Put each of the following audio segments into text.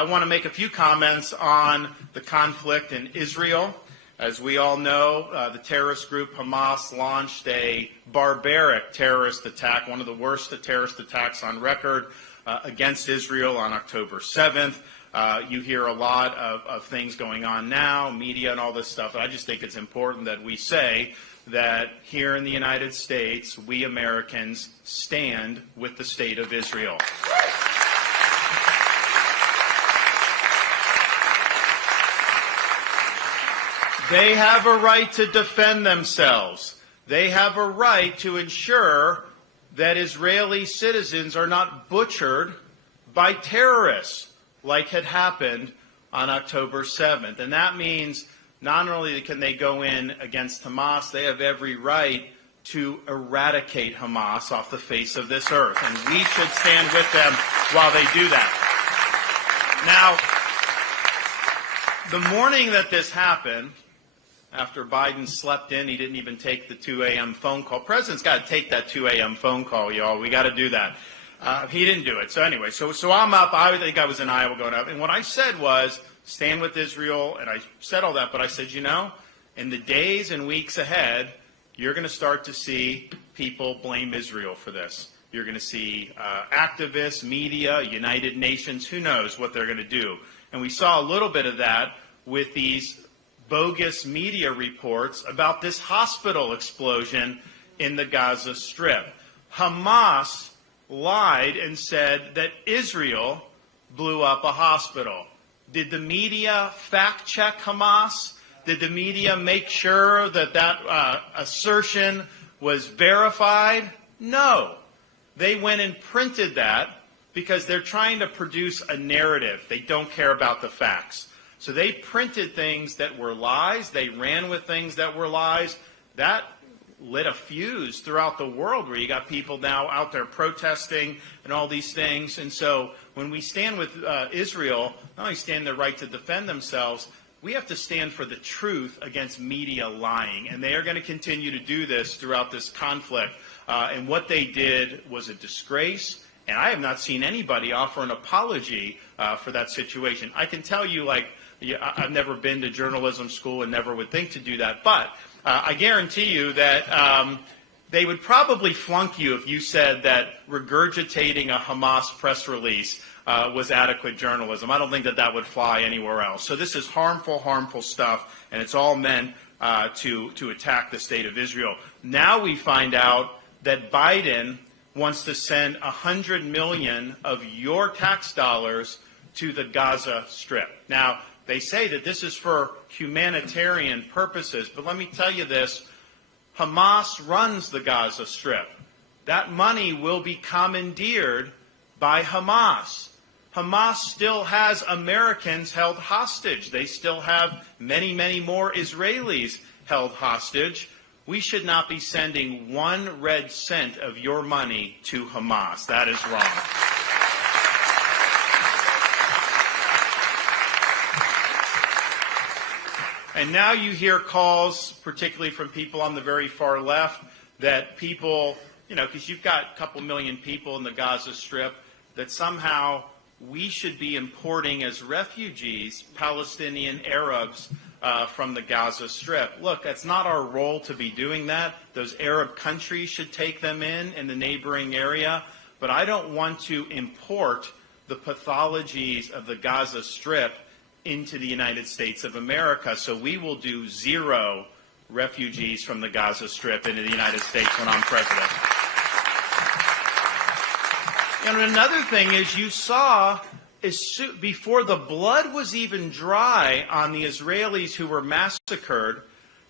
I want to make a few comments on the conflict in Israel. As we all know, the terrorist group Hamas launched a barbaric terrorist attack, one of the worst terrorist attacks on record, against Israel on October 7th. You hear a lot of things going on now, media and all this stuff. I just think it's important that we say that here in the United States, we Americans stand with the state of Israel. They have a right to defend themselves. They have a right to ensure that Israeli citizens are not butchered by terrorists like had happened on October 7th. And that means not only can they go in against Hamas, they have every right to eradicate Hamas off the face of this earth. And we should stand with them while they do that. Now, the morning that this happened, after Biden slept in, he didn't even take the 2 a.m. phone call. President's got to take that 2 a.m. phone call, y'all. We got to do that. He didn't do it. So anyway, so I'm up. I think I was in Iowa going up. And what I said was, stand with Israel. And I said all that. But I said, you know, in the days and weeks ahead, you're going to start to see people blame Israel for this. You're going to see activists, media, United Nations. Who knows what they're going to do. And we saw a little bit of that with these bogus media reports about this hospital explosion in the Gaza Strip. Hamas lied and said that Israel blew up a hospital. Did the media fact-check Hamas? Did the media make sure that that assertion was verified? No. They went and printed that because they're trying to produce a narrative. They don't care about the facts. So they printed things that were lies. They ran with things that were lies. That lit a fuse throughout the world where you got people now out there protesting and all these things. And so when we stand with Israel, not only stand their right to defend themselves, we have to stand for the truth against media lying. And they are going to continue to do this throughout this conflict. And what they did was a disgrace. And I have not seen anybody offer an apology for that situation. I can tell you, I've never been to journalism school and never would think to do that. But I guarantee you that they would probably flunk you if you said that regurgitating a Hamas press release was adequate journalism. I don't think that that would fly anywhere else. So this is harmful stuff, and it's all meant to attack the state of Israel. Now we find out that Biden wants to send $100 million of your tax dollars to the Gaza Strip. Now, they say that this is for humanitarian purposes, but let me tell you this, Hamas runs the Gaza Strip. That money will be commandeered by Hamas. Hamas still has Americans held hostage. They still have many, many more Israelis held hostage. We should not be sending 1 red cent of your money to Hamas. That is wrong. And now you hear calls, particularly from people on the very far left, that people, because you've got a couple million people in the Gaza Strip, that somehow we should be importing as refugees Palestinian Arabs from the Gaza Strip. Look, that's not our role to be doing that. Those Arab countries should take them in the neighboring area. But I don't want to import the pathologies of the Gaza Strip into the United States of America. So we will do 0 refugees from the Gaza Strip into the United States when I'm president. And another thing is you saw, before the blood was even dry on the Israelis who were massacred,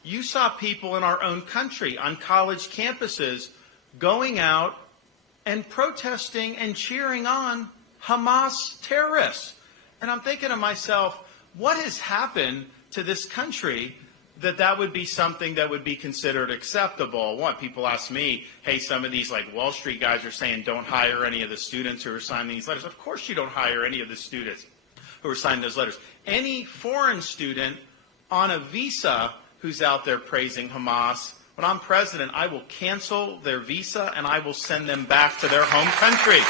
you saw people in our own country on college campuses going out and protesting and cheering on Hamas terrorists. And I'm thinking to myself, what has happened to this country that would be something that would be considered acceptable? People ask me, hey, some of these Wall Street guys are saying don't hire any of the students who are signing these letters. Of course you don't hire any of the students who are signing those letters. Any foreign student on a visa who's out there praising Hamas, when I'm president, I will cancel their visa and I will send them back to their home country.